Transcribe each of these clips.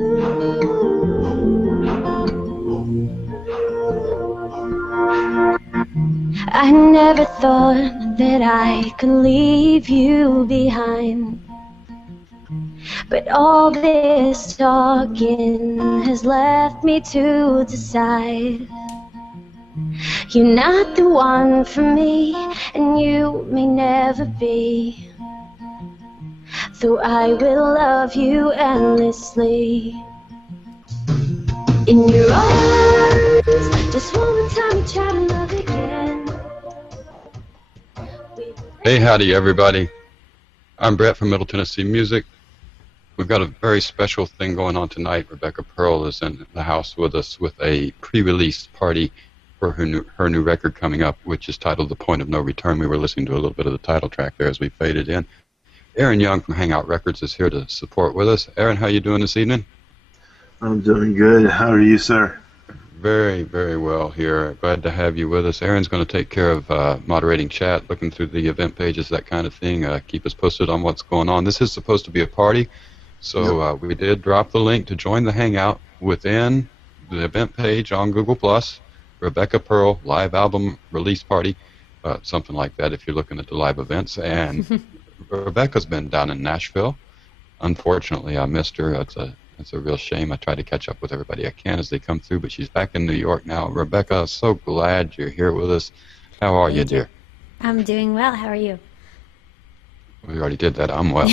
I never thought that I could leave you behind, but all this talking has left me to decide. You're not the one for me, and you may never be, though I will love you endlessly. In your arms, just one more time to try to love again. Hey, howdy, everybody. I'm Brett from Middle Tennessee Music. We've got a very special thing going on tonight. Rebecca Perl is in the house with us with a pre-release party for her new record coming up, which is titled The Point of No Return. We were listening to a little bit of the title track there as we faded in. Aaron Young from Hangout Records is here to support with us. Aaron, how you doing this evening? I'm doing good. How are you, sir? Very, very well here. Glad to have you with us. Aaron's going to take care of moderating chat, looking through the event pages, that kind of thing. Keep us posted on what's going on. This is supposed to be a party, so we did drop the link to join the Hangout within the event page on Google+. Rebecca Perl live album release party, something like that if you're looking at the live events. And Rebecca's been down in Nashville. Unfortunately, I missed her. It's a real shame. I try to catch up with everybody I can as they come through, but she's back in New York now. Rebecca, so glad you're here with us. How are you, dear? I'm doing well. How are you? We already did that. I'm well.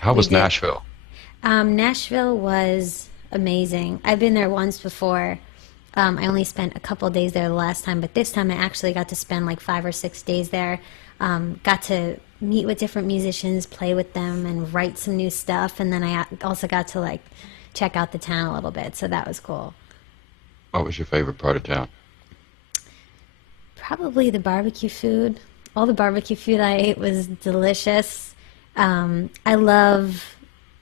How was Nashville? Nashville was amazing. I've been there once before. I only spent a couple of days there the last time, but this time I actually got to spend like 5 or 6 days there. Got to meet with different musicians, play with them, and write some new stuff. And then I also got to like check out the town a little bit, so that was cool. What was your favorite part of town? Probably the barbecue food. All the barbecue food I ate was delicious. I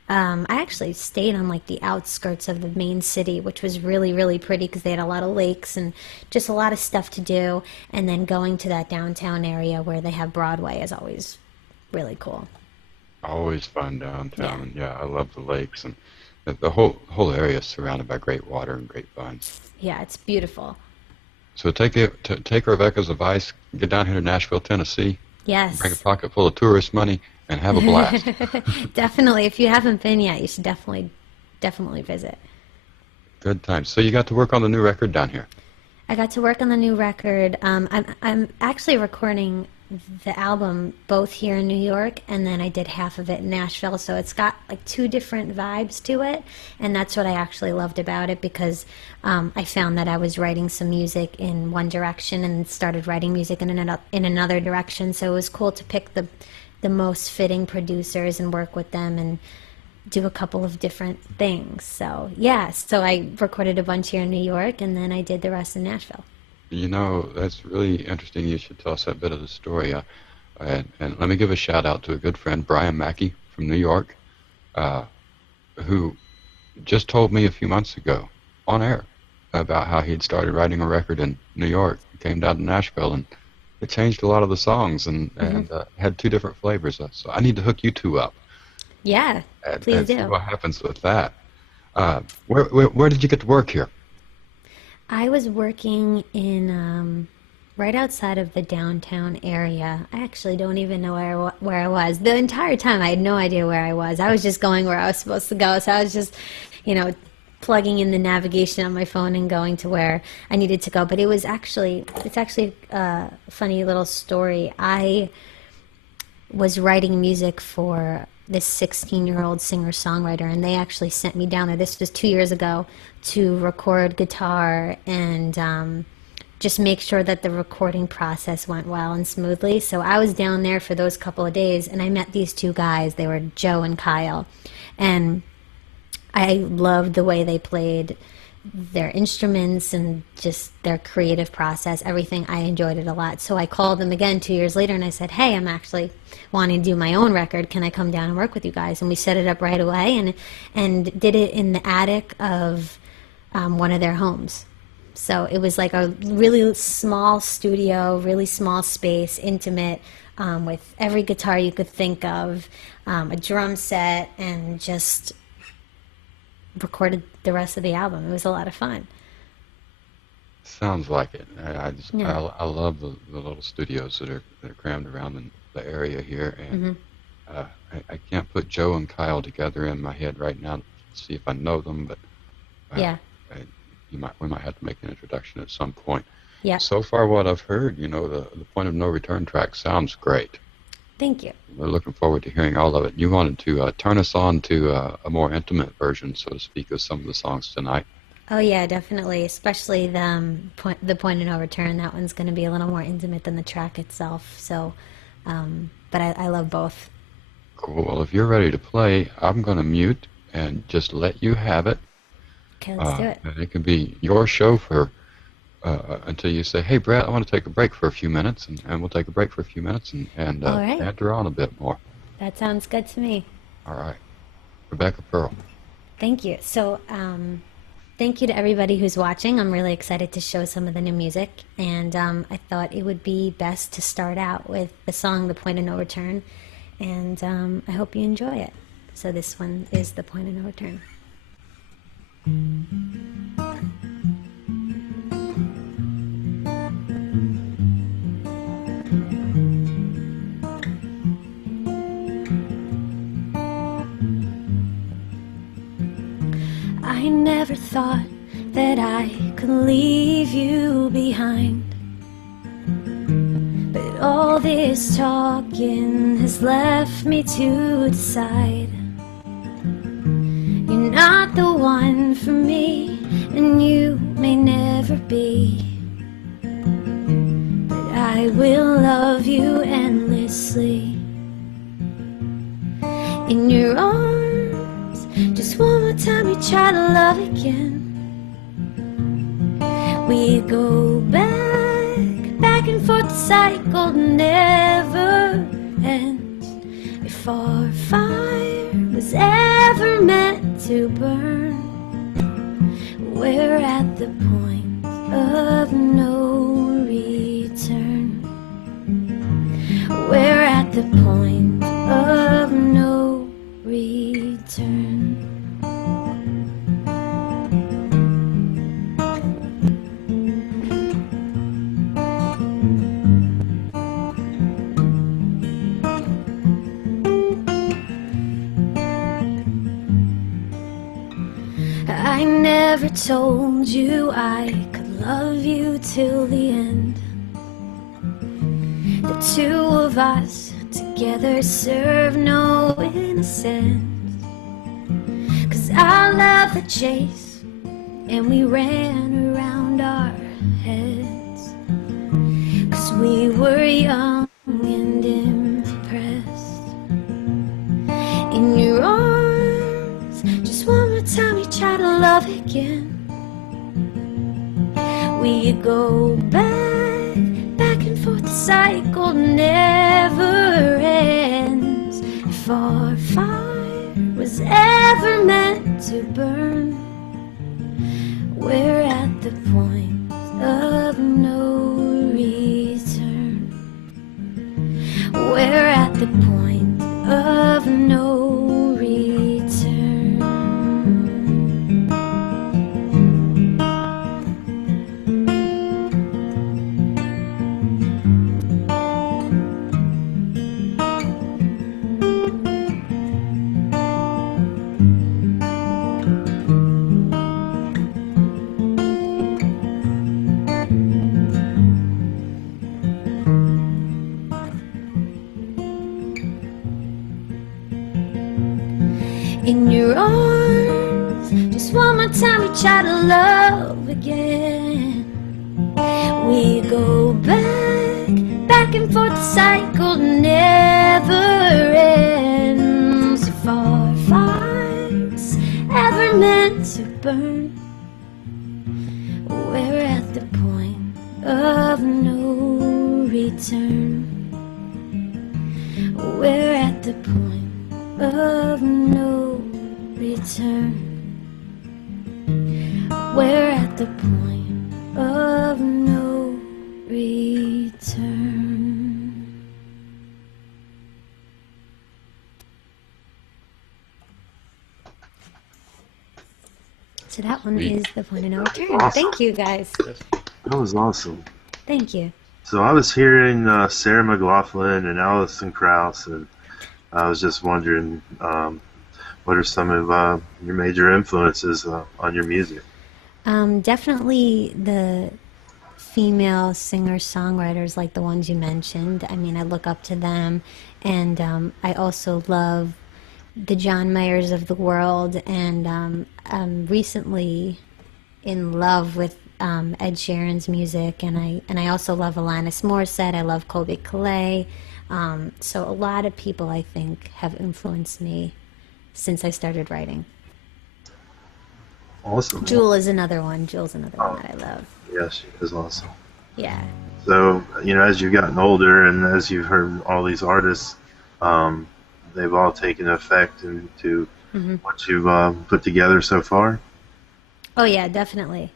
actually stayed on like the outskirts of the main city, which was really, really pretty because they had a lot of lakes and just a lot of stuff to do. And then going to that downtown area where they have Broadway is always really cool. Always fun downtown. Yeah, I love the lakes, and the whole area is surrounded by great water and great vines. Yeah, it's beautiful. So take Rebecca's advice, get down here to Nashville, Tennessee. Yes. Bring a pocket full of tourist money and have a blast. Definitely. If you haven't been yet, you should definitely visit. Good times. So you got to work on the new record down here. I got to work on the new record. I'm actually recording the album both here in New York, and then I did half of it in Nashville, so it's got like 2 different vibes to it, and that's what I actually loved about it, because I found that I was writing some music in one direction and started writing music in another direction, so it was cool to pick the most fitting producers and work with them and do a couple of different things. So yeah, so I recorded a bunch here in New York, and then I did the rest in Nashville. You know, that's really interesting. You should tell us that bit of the story. And let me give a shout out to a good friend, Brian Mackey from New York, who just told me a few months ago on air about how he'd started writing a record in New York. He came down to Nashville, and it changed a lot of the songs and had 2 different flavors. So I need to hook you 2 up. Yeah, please do. See what happens with that. Where did you get to work here? I was working in right outside of the downtown area. I actually don't even know where I was. The entire time I had no idea where I was. I was just going where I was supposed to go. So I was just, plugging in the navigation on my phone and going to where I needed to go. But it's actually a funny little story. I was writing music for this 16-year-old singer-songwriter, and they actually sent me down there. This was 2 years ago, to record guitar and just make sure that the recording process went well and smoothly. So I was down there for those couple of days, and I met these 2 guys. They were Joe and Kyle, and I loved the way they played their instruments and just their creative process, everything. I enjoyed it a lot. So I called them again 2 years later, and I said, hey, I'm actually wanting to do my own record. Can I come down and work with you guys? And we set it up right away and did it in the attic of one of their homes. So it was like a really small studio, really small space, intimate, with every guitar you could think of, a drum set, and just recorded the rest of the album. It was a lot of fun. Sounds like it. Yeah. I love the little studios that are crammed around the area here, and I can't put Joe and Kyle together in my head right now to see if I know them, but Yeah. we might have to make an introduction at some point. Yeah. So far, what I've heard, the Point of No Return track sounds great. Thank you. We're looking forward to hearing all of it. You wanted to turn us on to a more intimate version, so to speak, of some of the songs tonight. Oh yeah, definitely. Especially the point of no return. That one's going to be a little more intimate than the track itself. So, but I love both. Cool. Well, if you're ready to play, I'm going to mute and just let you have it. Okay, let's do it. And it can be your show for until you say, "Hey, Brad, I want to take a break for a few minutes," and we'll take a break for a few minutes and All right. banter on a bit more. That sounds good to me. All right, Rebecca Perl. Thank you. So, thank you to everybody who's watching. I'm really excited to show some of the new music, and I thought it would be best to start out with the song "The Point of No Return," and I hope you enjoy it. So this one is "The Point of No Return." I never thought that I could leave you behind, but all this talking has left me to decide. You're not the one for me, and you may never be, but I will love you endlessly. In your arms, just one more time you try to love again. We go back and forth, the cycle never ends. If our fire was ever meant to burn, we're at the point of no return. We're at the point of no return. I never told you I could love you till the end. The two of us together serve no innocence. 'Cause I love the chase, and we ran around our heads. 'Cause we were young and impressed. In your arms, just one more time you try to love again. We go back and forth, the cycle never ends. If our fire was ever meant to burn, we're at the point of no return. We're at the point of no return. In your arms, just one more time you try to love again. We go back and forth, the cycle never ends. If our fire's ever meant to burn, we're at the point of no return. We're at the point of no return. We're at the point of no return. So that one Sweet. is the point of no return. Awesome. Thank you, guys. That was awesome. Thank you. So I was hearing Sarah McLaughlin and Alison Krauss, and I was just wondering, what are some of your major influences on your music? Definitely the female singer-songwriters like the ones you mentioned. I mean, I look up to them, and I also love the John Mayers of the world, and I'm recently in love with Ed Sheeran's music, and I also love Alanis Morissette. I love Colby Calais. So a lot of people, I think, have influenced me since I started writing. Awesome. Jewel is another one. Jewel's another one that I love. Yeah, she is awesome. Yeah. So, as you've gotten older and as you've heard all these artists, they've all taken effect into what you've put together so far? Oh, yeah, definitely.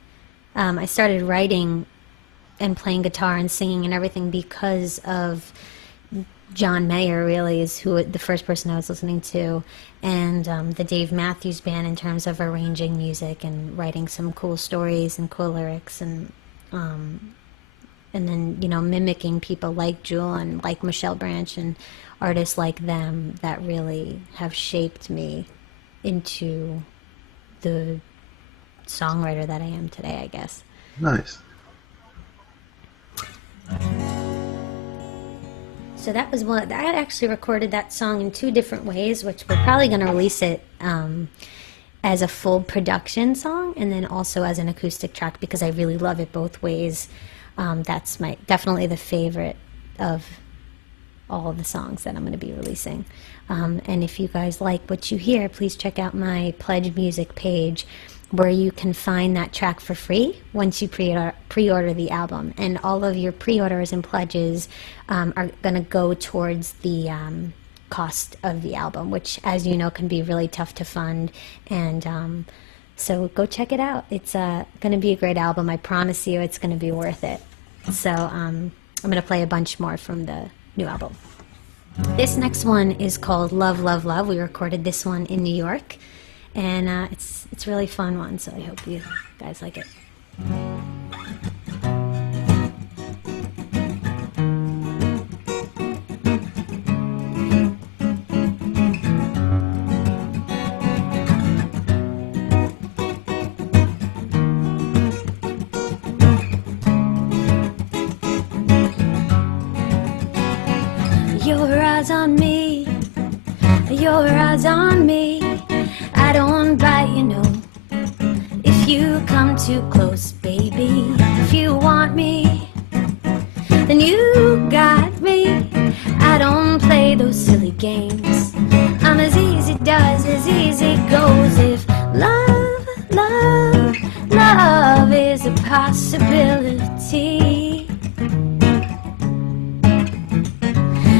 I started writing and playing guitar and singing and everything because of John Mayer, really, is the first person I was listening to, and the Dave Matthews Band in terms of arranging music and writing some cool stories and cool lyrics, and then, mimicking people like Jewel and like Michelle Branch and artists like them that really have shaped me into the songwriter that I am today, I guess. Nice. So that was one. I had actually recorded that song in 2 different ways, which we're probably going to release it as a full production song and then also as an acoustic track because I really love it both ways. That's definitely the favorite of all of the songs that I'm going to be releasing. And if you guys like what you hear, please check out my Pledge Music page where you can find that track for free once you pre-order the album. And all of your pre-orders and pledges are going to go towards the cost of the album, which, as you know, can be really tough to fund. And so go check it out. It's going to be a great album. I promise you it's going to be worth it. So I'm going to play a bunch more from the new album. This next one is called Love, Love, Love. We recorded this one in New York. And it's a really fun one, so I hope you guys like it. Your eyes on me, your eyes on me. I don't bite, if you come too close, baby. If you want me, then you got me. I don't play those silly games. I'm as easy does, as easy goes. If love, love, love is a possibility,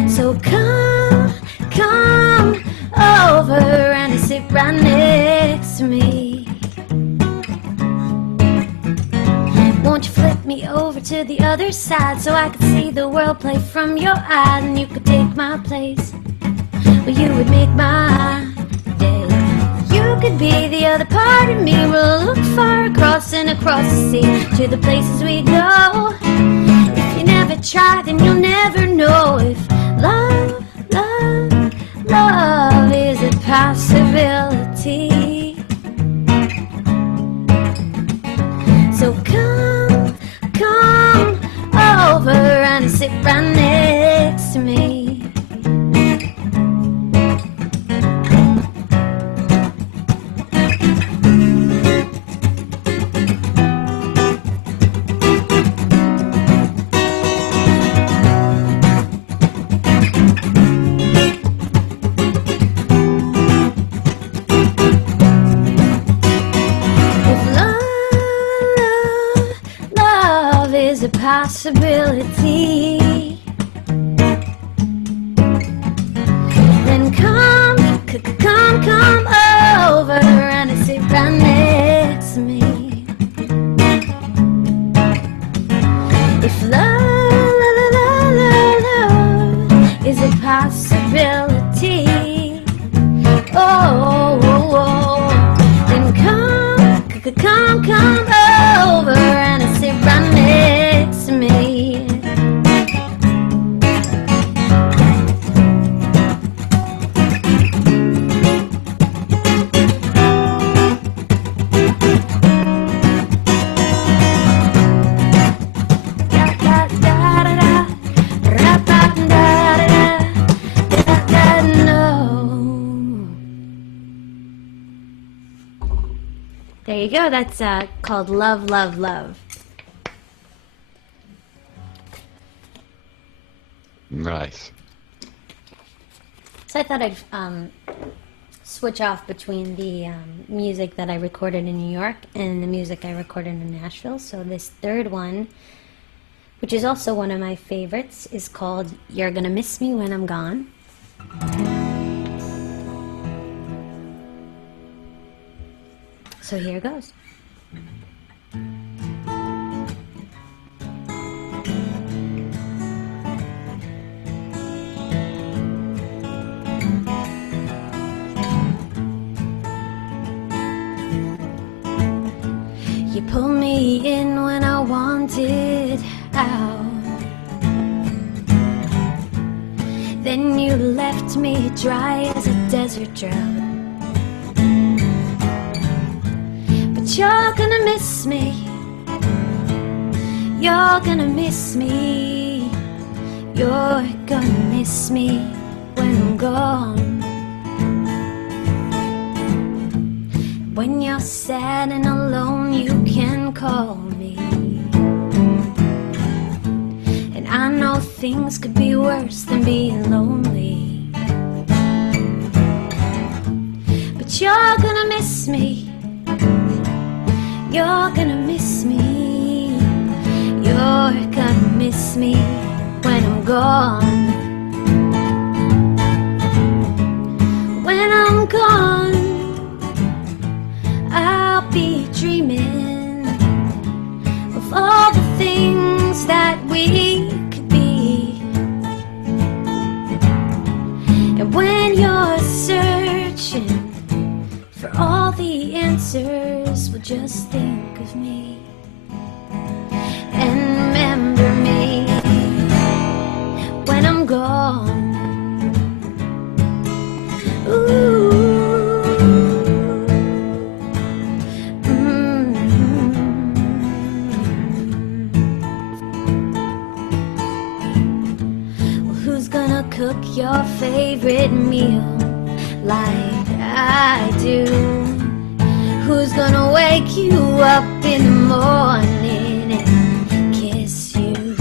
so come, come over and sit right next to me. Won't you flip me over to the other side so I could see the world play from your eyes and you could take my place? Well, you would make my day. You could be the other part of me. We'll look far across and across the sea to the places we go. If you never try, then you'll never know. If love, love, love is a possibility, so come, come over and sit right next to me. Possibility, then come, come over and sit right next to me. If love, love, love, love is a possibility, oh, oh, oh, then come, could come over and sit right next to me. There you go. That's called Love, Love, Love. Nice. So I thought I'd switch off between the music that I recorded in New York and the music I recorded in Nashville. So this third one, which is also one of my favorites, is called You're Gonna Miss Me When I'm Gone. So here goes. You pulled me in when I wanted out. Then you left me dry as a desert drought. You're gonna miss me. You're gonna miss me. You're gonna miss me when I'm gone. When you're sad and alone, you can call me. And I know things could be worse than being lonely. But you're gonna miss me. You're gonna miss me. You're gonna miss me when I'm gone. When I'm gone, I'll be dreaming of all the things that we could be. And when you're searching for all the answers, well, just think of me and remember me when I'm gone. Ooh. Well, who's gonna cook your favorite meal like I do? Who's gonna wake you up in the morning and kiss you?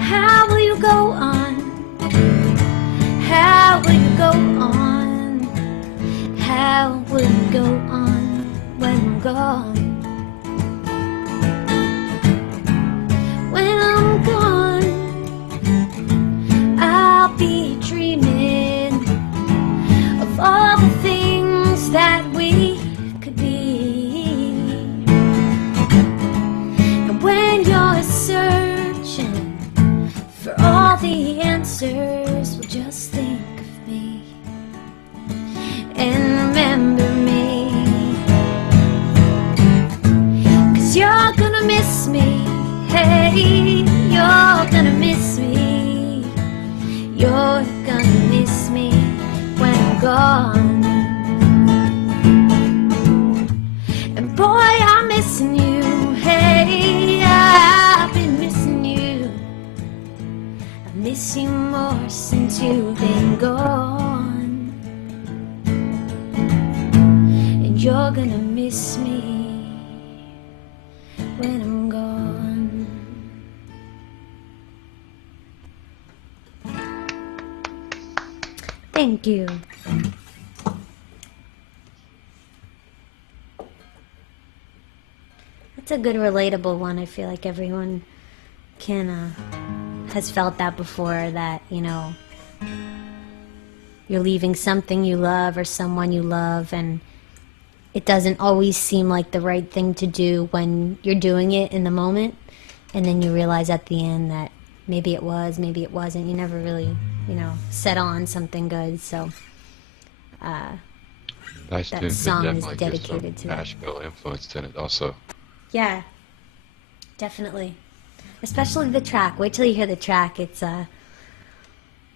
How will you go on? How will you go on? How will you go on when I'm gone? When I'm gone, I'll be dreaming of all the things that we could be. And when you're searching for all the answers, well, just think of me and remember me. 'Cause you're gonna miss me. Hey, you're gonna miss me. You're gonna miss me when I'm gone. And boy, I'm missing you. Hey, I've been missing you. I miss you more since you've been gone. And you're gonna miss me when I'm gone. Thank you. That's a good relatable one. I feel like everyone can has felt that before, that, you know, you're leaving something you love or someone you love, and it doesn't always seem like the right thing to do when you're doing it in the moment, and then you realize at the end that maybe it was, maybe it wasn't. You never really, you know, set on something good. So Nice that tune. Could song is definitely get some dedicated to that. Nashville influence in it also. Yeah, definitely. Especially the track. Wait till you hear the track. It's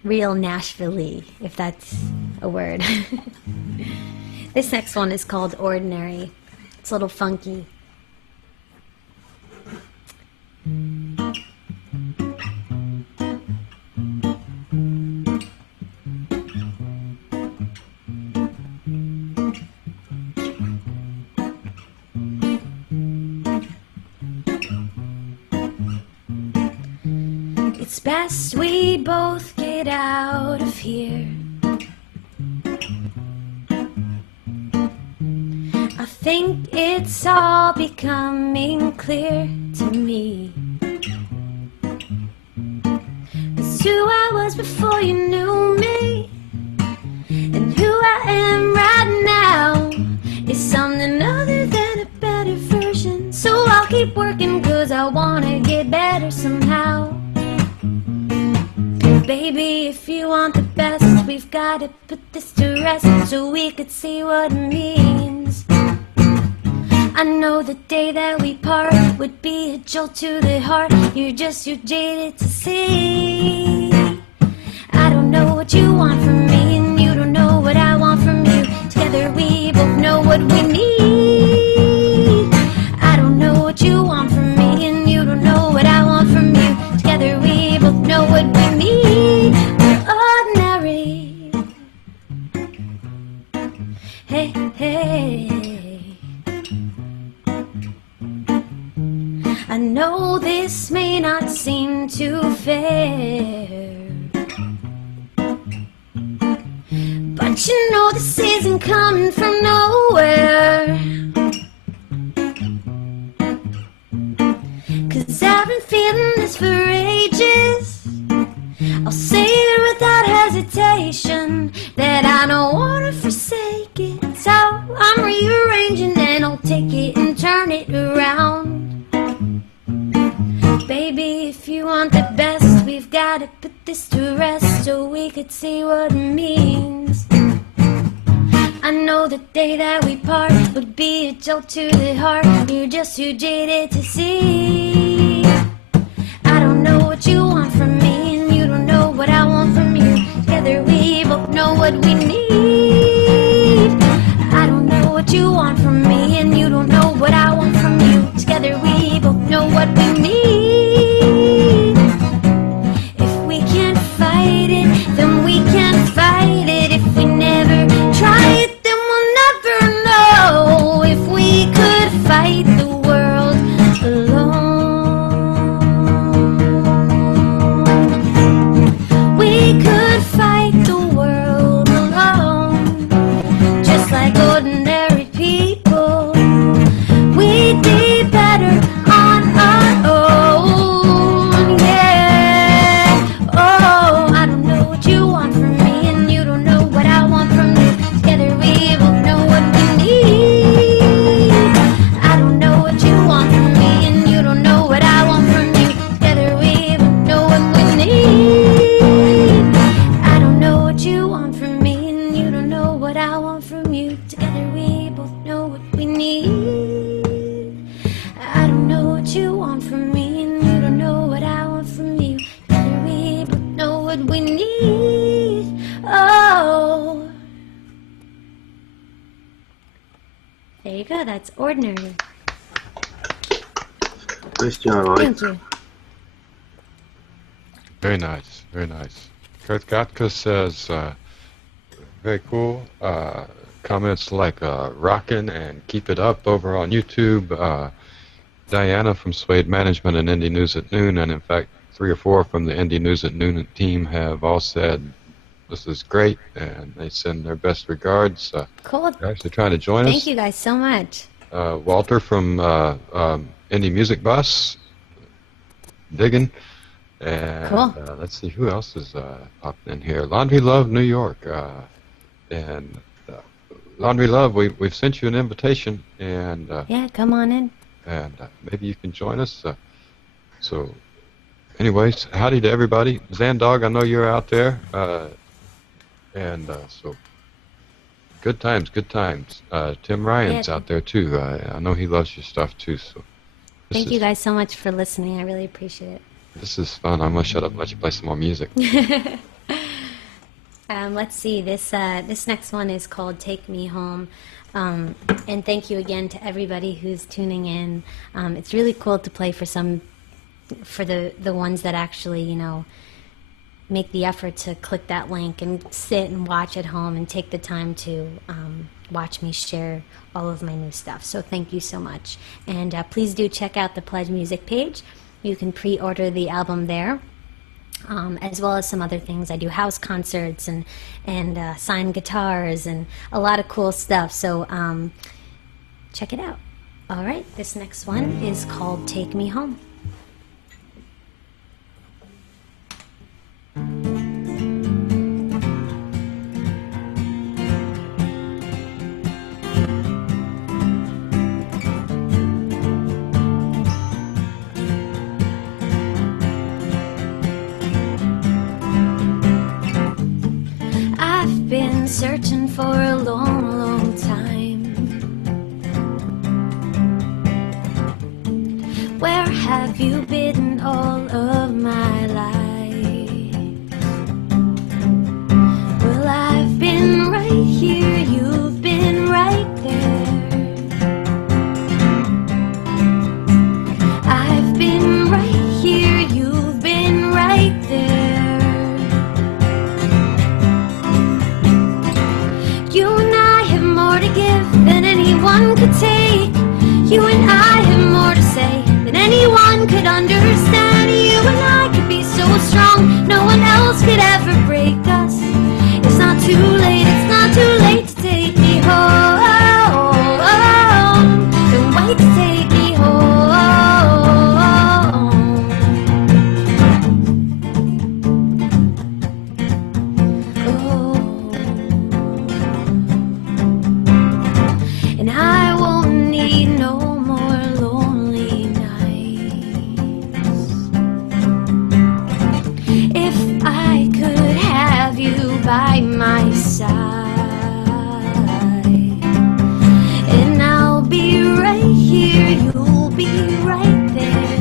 real Nashville-y, if that's a word. This next one is called Ordinary. It's a little funky. It's best we both get out of here. I think it's all becoming clear to me. It's who I was before you knew me, and who I am right now is something other than a better version. So I'll keep working 'cause I wanna get better somehow. Baby, if you want the best, we've gotta put this to rest so we could see what it means. I know the day that we part would be a jolt to the heart. You're just too jaded to see. I don't know what you want from me, and you don't know what I want from you. Together we both know what we need. I don't know what you want from me, and you don't know what I want from you. Together we both know what we need. We're ordinary. Hey, hey. I know this may not seem too fair, but you know this isn't coming from nowhere. 'Cause I've been feeling this for ages. I'll say it without hesitation that I don't wanna forsake it. So I'm rearranging and I'll take it and turn it around. Baby, if you want the best, we've gotta put this to rest so we could see what it means. I know the day that we part would be a jolt to the heart. You're just too jaded to see. I don't know what you want from me, and you don't know what I want from you. Together we both know what we need. I don't know what you want from me, and you don't know what I want from you. Together we both know what we need. If we can't fight it, then we can't fight it. If we never try it, then we'll never know. If we could fight the world alone, we could fight the world alone. Just like ordinary people, we'd be better on our own, yeah. Oh, I don't know what you want from me, and you don't know what I want from you. Together we both know what we need. I don't know what you want from me, and you don't know what I want from you. Together we both know what we need. I don't know what you want from me, and you don't know what I want from you. Together we both know what we need. I don't know what you want from me, and you don't know what I want from you. Together we both know what we need. Oh, there you go. That's Ordinary. Nice job, Mike. Thank you. Very nice, very nice. Kurt Gatka says, very cool. Comments like rockin' and keep it up over on YouTube. Diana from Suede Management and Indie News at Noon, and in fact 3 or 4 from the Indie News at Noon team have all said this is great, and they send their best regards. Cool. They're actually trying to join us. Thank you guys so much. Walter from Indie Music Bus, digging. And Cool. Let's see who else is popping in here. Laundry Love New York, and Laundry Love, we've sent you an invitation, and Yeah, come on in. maybe you can join us. So, anyways, howdy to everybody. Zandog, I know you're out there, and so Good times, good times. Tim Ryan's out there too. I know he loves your stuff too. So thank you guys so much for listening. I really appreciate it. This is fun. I'm gonna shut up and let you play some more music. Let's see. This next one is called "Take Me Home," and thank you again to everybody who's tuning in. It's really cool to play for the ones that actually, you know, make the effort to click that link and sit and watch at home and take the time to watch me share all of my new stuff. So thank you so much. And please do check out the Pledge Music page. You can pre-order the album there, as well as some other things. I do house concerts and signed guitars and a lot of cool stuff. So check it out. All right, this next one is called "Take Me Home." I've been searching for a long, long time. Where have you been all of my life? Well, I've been right here, you've been right there. I've been right here, you've been right there. You and I have more to give than anyone could take. You and I have more to say than anyone could understand. You and I could be so strong, no one else could ever break us. It's not too late, it's not too late to take me home. Don't wait to take me home. And I won't need no more lonely nights. If I could have you by my side, and I'll be right here, you'll be right there.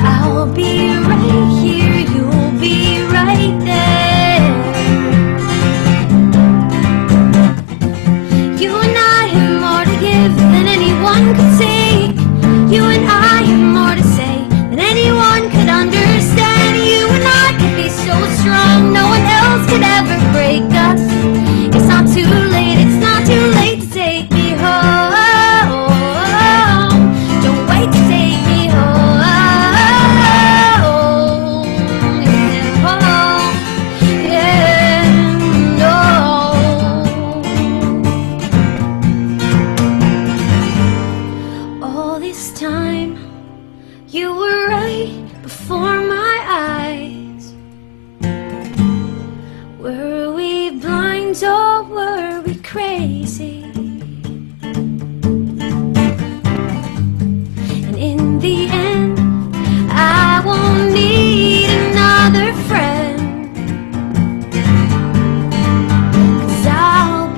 I'll be right here, you'll be right there. You and I have more to give than anyone could take. You and I have more to say than anyone could understand. You and I could be so strong, no one else could ever break us. It's not too late, it's not too late to take me home. Don't wait to take me home. Yeah, no. All this time, you were right before my eyes. Were we blind or were we crazy? And in the end, I won't need another friend. 'Cause I'll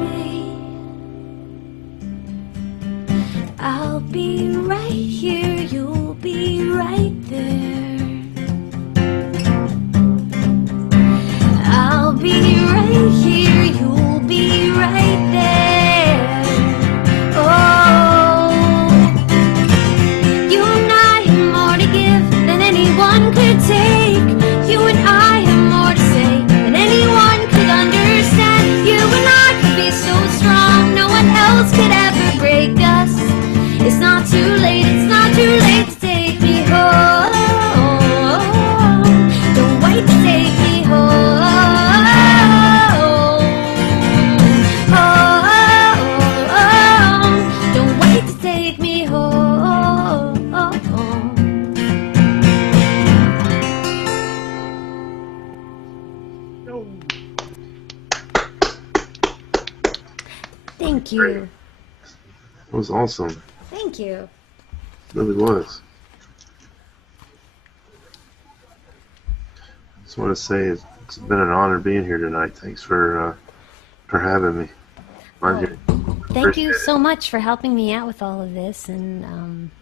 be right here, you'll be right there. I'll be right here, you'll be right there. Oh, you and I have more to give than anyone could take. You and I have more to say than anyone could understand. You and I could be so strong, no one else could ever break us. It's not too late, it's not too late to take me home. Don't wait to take me home. Don't wait to take me home. Thank you. That was awesome. Thank you. It really was. Just want to say It's been an honor being here tonight. Thanks for having me. Oh, thank you so much for helping me out with all of this and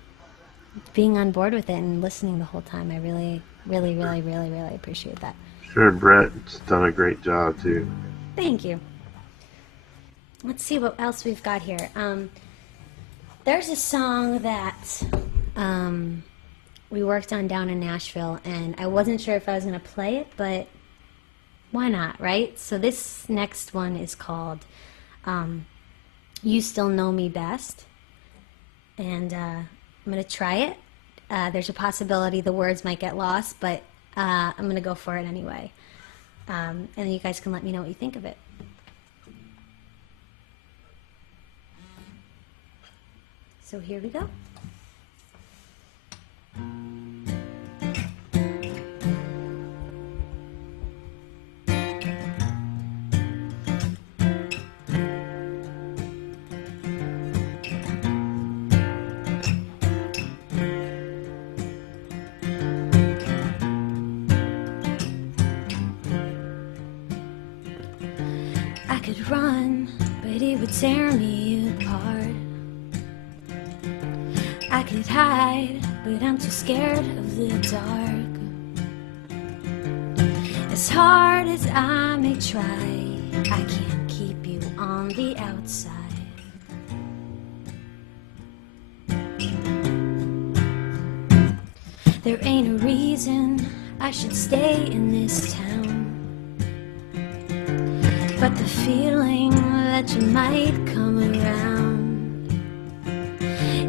being on board with it and listening the whole time. I really, really, really, really, really appreciate that. Sure, Brett's done a great job too. Thank you. Let's see what else we've got here. There's a song that we worked on down in Nashville, and I wasn't sure if I was going to play it, but why not, right? So this next one is called You Still Know Me Best, and I'm going to try it. There's a possibility the words might get lost, but I'm going to go for it anyway. And then you guys can let me know what you think of it. So here we go. I could run, but it would tear me apart. I could hide, but I'm too scared of the dark. As hard as I may try, I can't keep you on the outside. There ain't a reason I should stay in this town, but the feeling that you might come around.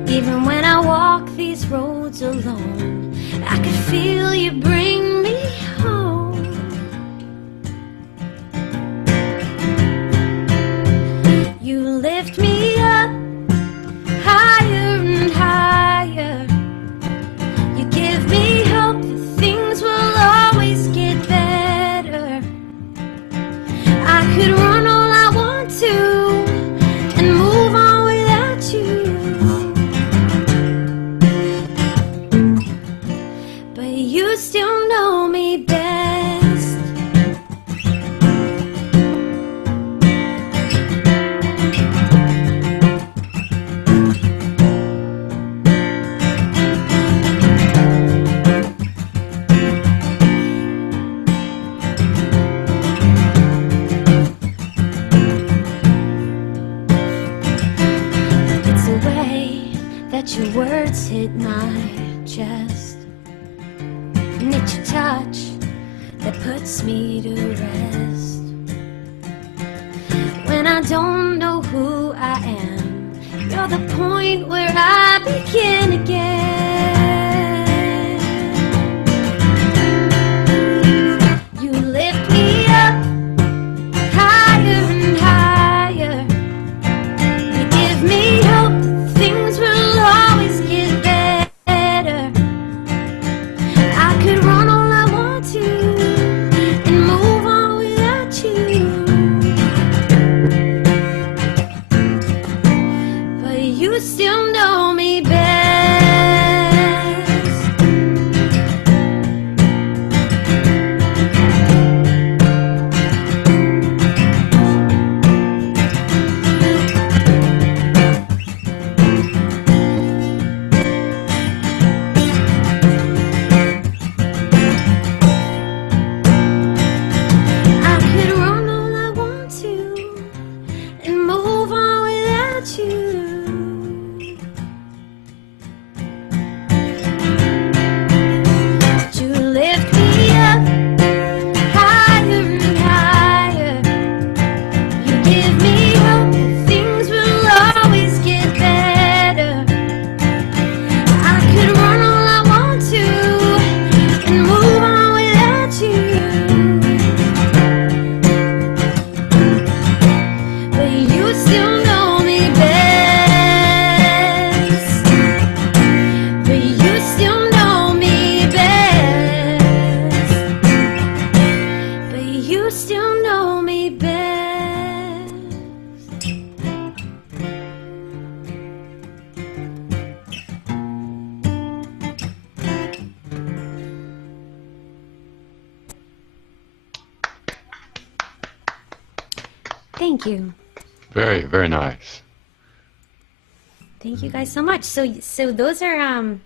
Even when I walk these roads alone, I could feel you bring me home. You lift me up higher and higher. You give me hope that things will always get better. I could run all I want to and move on without you. You still know me best. It's the way that your words hit my chest, and it's your touch that puts me to rest. When I don't know who I am, you're the point where I begin again. You lift me up higher and higher. You give me hope that things will always get better. I could run all I want to and move on without you, but you still know me best. I could run all I want to and move on without you. But you lift me up higher and higher. You give me hope that things will always get better. I could run all I want to and move on without you, but you still know me best. But you still know me best. But you still know me best. Thank you. Very, very nice. Thank you guys so much. So those are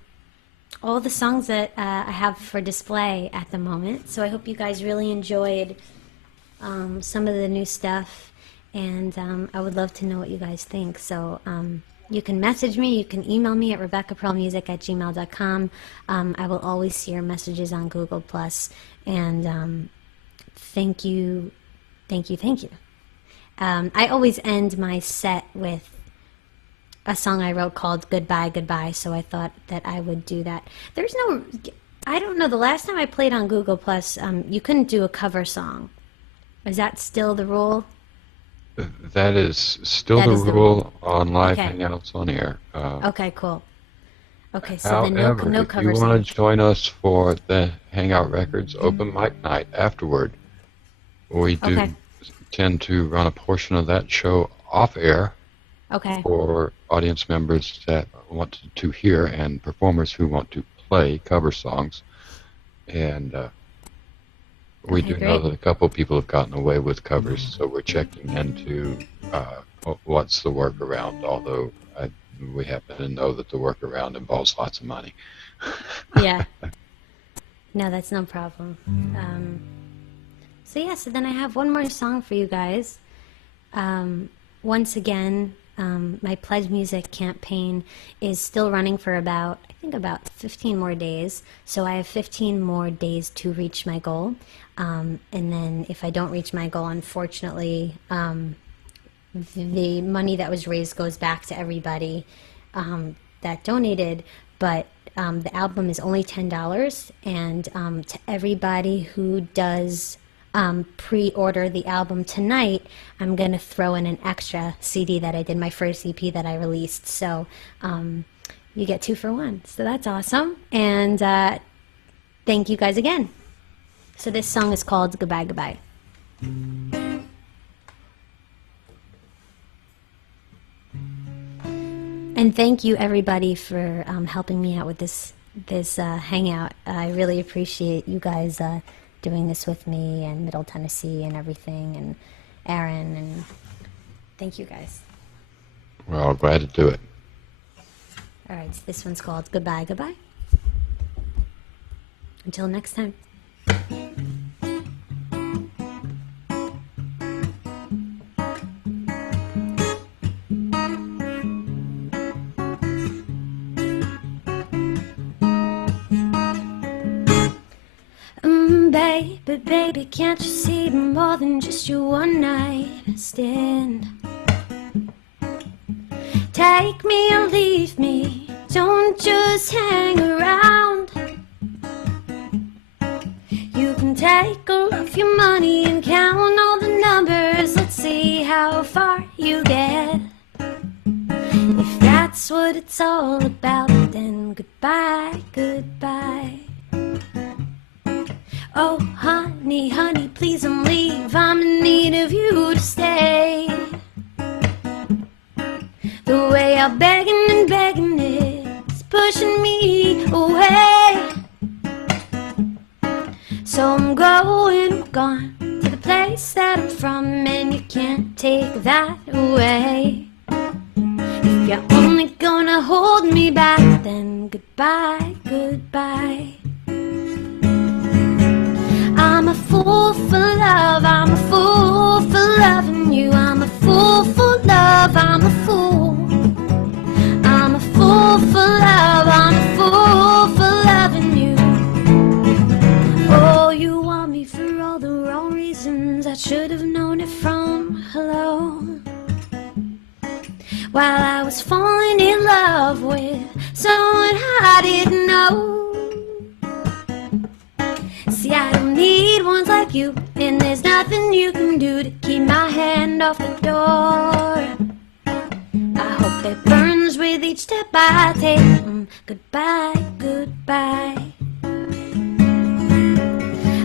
all the songs that I have for display at the moment. So I hope you guys really enjoyed some of the new stuff, and I would love to know what you guys think. So you can message me, you can email me at rebeccaperlmusic@gmail.com. I will always see your messages on Google+. And thank you. I always end my set with a song I wrote called Goodbye, Goodbye, so I thought that I would do that. I don't know, the last time I played on Google+, you couldn't do a cover song. Is that still the rule? That is still the rule on live Hangouts on air. Okay, cool. Okay, so however, then no cover if you song. want to join us for the Hangout Records open mic night afterward, we do tend to run a portion of that show off air. Okay. For audience members that want to hear and performers who want to play cover songs. And we do know that a couple of people have gotten away with covers, so we're checking into what's the workaround, although we happen to know that the workaround involves lots of money. Yeah. No, that's no problem. So then I have one more song for you guys. Once again, my Pledge Music campaign is still running for about 15 more days. So I have 15 more days to reach my goal. And then if I don't reach my goal, unfortunately, the money that was raised goes back to everybody that donated. But the album is only $10. And to everybody who does pre-order the album tonight, I'm going to throw in an extra CD that I did, my first EP that I released. So you get 2 for 1. So that's awesome. And thank you guys again. So this song is called Goodbye, Goodbye. And thank you everybody for helping me out with this hangout. I really appreciate you guys doing this with me, and Middle Tennessee and everything, and Aaron, and thank you guys. We're all glad to do it. All right, so this one's called Goodbye, Goodbye. Until next time. Baby, can't you see more than just your one night stand? Take me or leave me, don't just hang around. You can take all of your money and count all the numbers. Let's see how far you get. If that's what it's all about, then goodbye, goodbye. Oh, honey, honey, please don't leave. I'm in need of you to stay. The way I'm begging and begging is pushing me away. So I'm gone to the place that I'm from, and you can't take that away. If you're only gonna hold me back, then goodbye, goodbye. I'm a fool for love, I'm a fool for loving you. I'm a fool for love, I'm a fool. I'm a fool for love, I'm a fool for loving you. Oh, you want me for all the wrong reasons. I should have known it from hello. While I was falling in love with someone I didn't know. See, I don't need ones like you, and there's nothing you can do to keep my hand off the door. I hope it burns with each step I take. Goodbye, goodbye.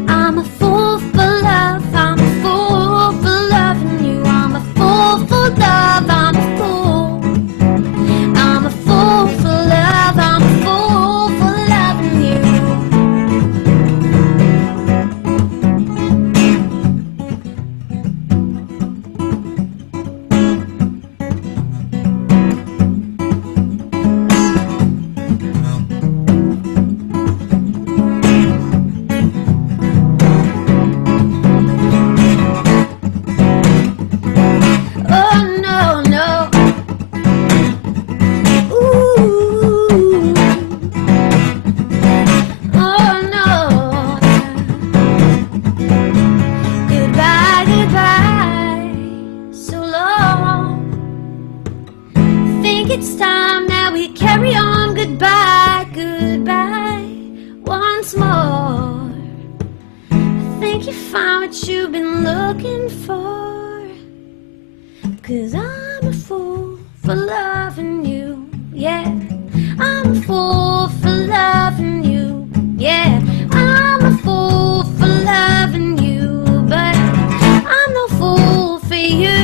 I'm a fool for love, I'm a fool for loving you. I'm a fool for love, I'm a fool. I'm a fool for love, I'm a fool for loving you. it's time that we carry on. Goodbye, goodbye, once more. I think you found what you've been looking for. 'Cause I'm a fool for loving you, yeah. I'm a fool for loving you, yeah. I'm a fool for loving you, but I'm no fool for you.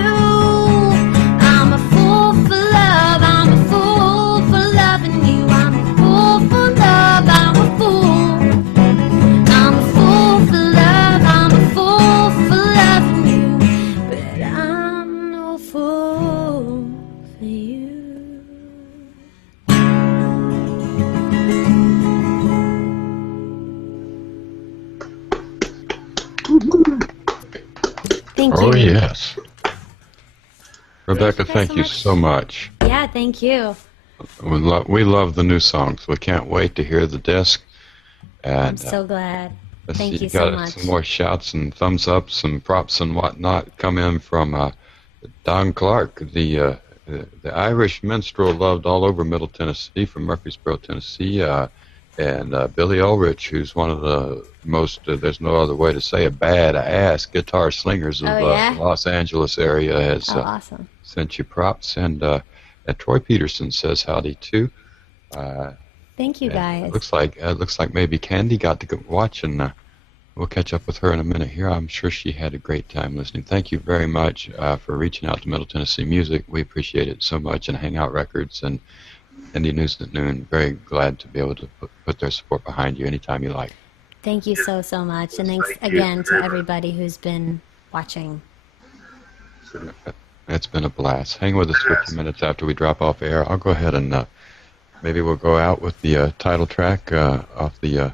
I'm a fool for love, I'm a fool for loving you. I'm a fool for love, I'm a fool. I'm a fool for love, I'm a fool for loving you, but I'm no fool for you. Thank you. Oh, yes. Rebecca, you guys thank so you much. so much. Yeah, thank you. We love the new songs. We can't wait to hear the disc. And, I'm so glad. let's Thank see, you so got much. some more shouts and thumbs ups and props and whatnot come in from Don Clark, the Irish minstrel loved all over Middle Tennessee, from Murfreesboro, Tennessee, and Billy Ulrich, who's one of the most, there's no other way to say it, badass guitar slingers of Oh, yeah? the Los Angeles area, has Oh, awesome. sent you props. And Troy Peterson says howdy too. Thank you, And guys. it looks like maybe Candy got to go watch, and we'll catch up with her in a minute here. I'm sure she had a great time listening. Thank you very much for reaching out to Middle Tennessee Music. We appreciate it so much, and Hangout Records and Indie News at Noon. Very glad to be able to put their support behind you anytime you like. Thank you so, so much. And thanks Thank you. again to everybody who's been watching. It's been a blast. Hang with us for a few minutes after we drop off air. I'll go ahead and maybe we'll go out with the title track off the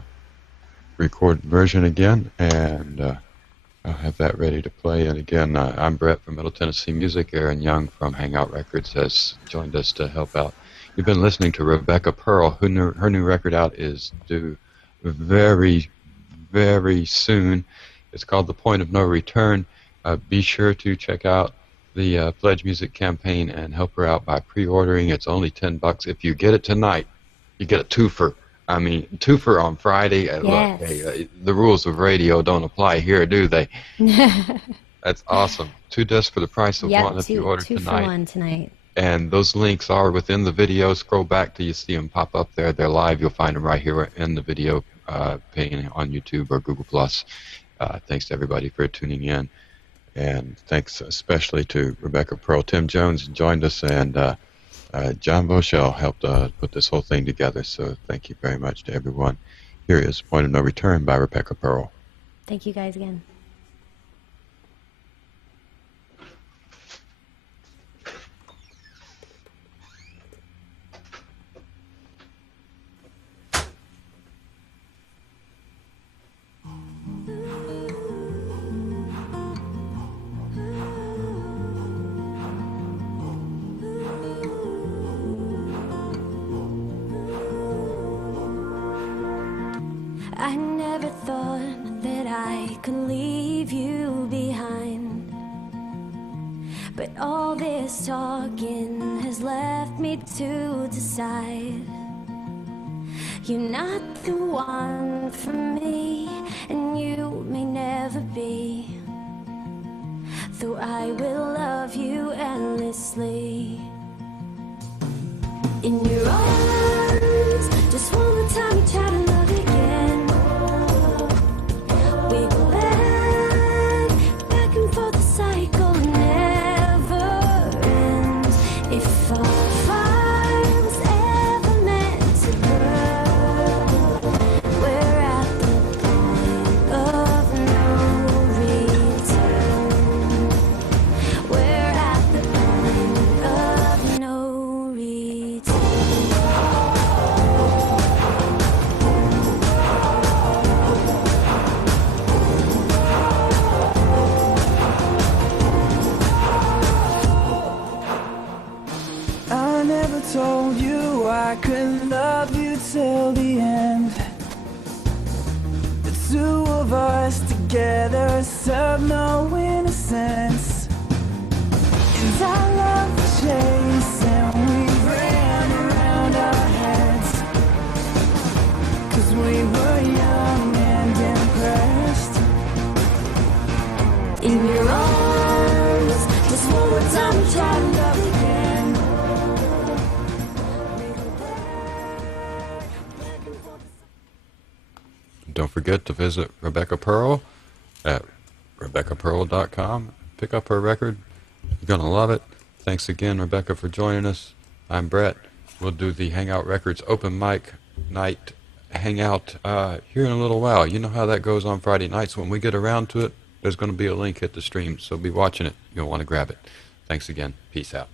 recorded version again, and I'll have that ready to play. And again, I'm Brett from Middle Tennessee Music. Aaron Young from Hangout Records has joined us to help out. You've been listening to Rebecca Perl. Her new record out is due very, very soon. It's called The Point of No Return. Be sure to check out the Pledge Music campaign and help her out by pre-ordering. It's only $10. If you get it tonight, you get a twofer. I mean, twofer on Friday. Yes. Look, hey, the rules of radio don't apply here, do they? That's awesome. 2 discs for the price of one Yep, if you order two tonight. for one tonight. And those links are within the video. Scroll back till you see them pop up there. They're live. You'll find them right here in the video pane on YouTube or Google+. Thanks to everybody for tuning in. And thanks especially to Rebecca Perl. Tim Jones joined us, and John Boschel helped put this whole thing together. So thank you very much to everyone. Here is Point of No Return by Rebecca Perl. Thank you guys again. I never thought that I could leave you behind, but all this talking has left me to decide. You're not the one for me, and you may never be, though I will love you endlessly. In your arms, just one more time you try to love again. We go back and forth, the cycle never ends. If our fire was ever meant to burn, we're at the point of no return. We're at the point of no return. I never told you I could love you till the end. The two of us together serve no innocence. And I love the chase, and we ran Don't forget to visit Rebecca Perl at RebeccaPearl.com. Pick up her record. You're going to love it. Thanks again, Rebecca, for joining us. I'm Brett. We'll do the Hangout Records open mic night hangout here in a little while. You know how that goes on Friday nights. When we get around to it, there's going to be a link at the stream, so be watching it. You'll want to grab it. Thanks again. Peace out.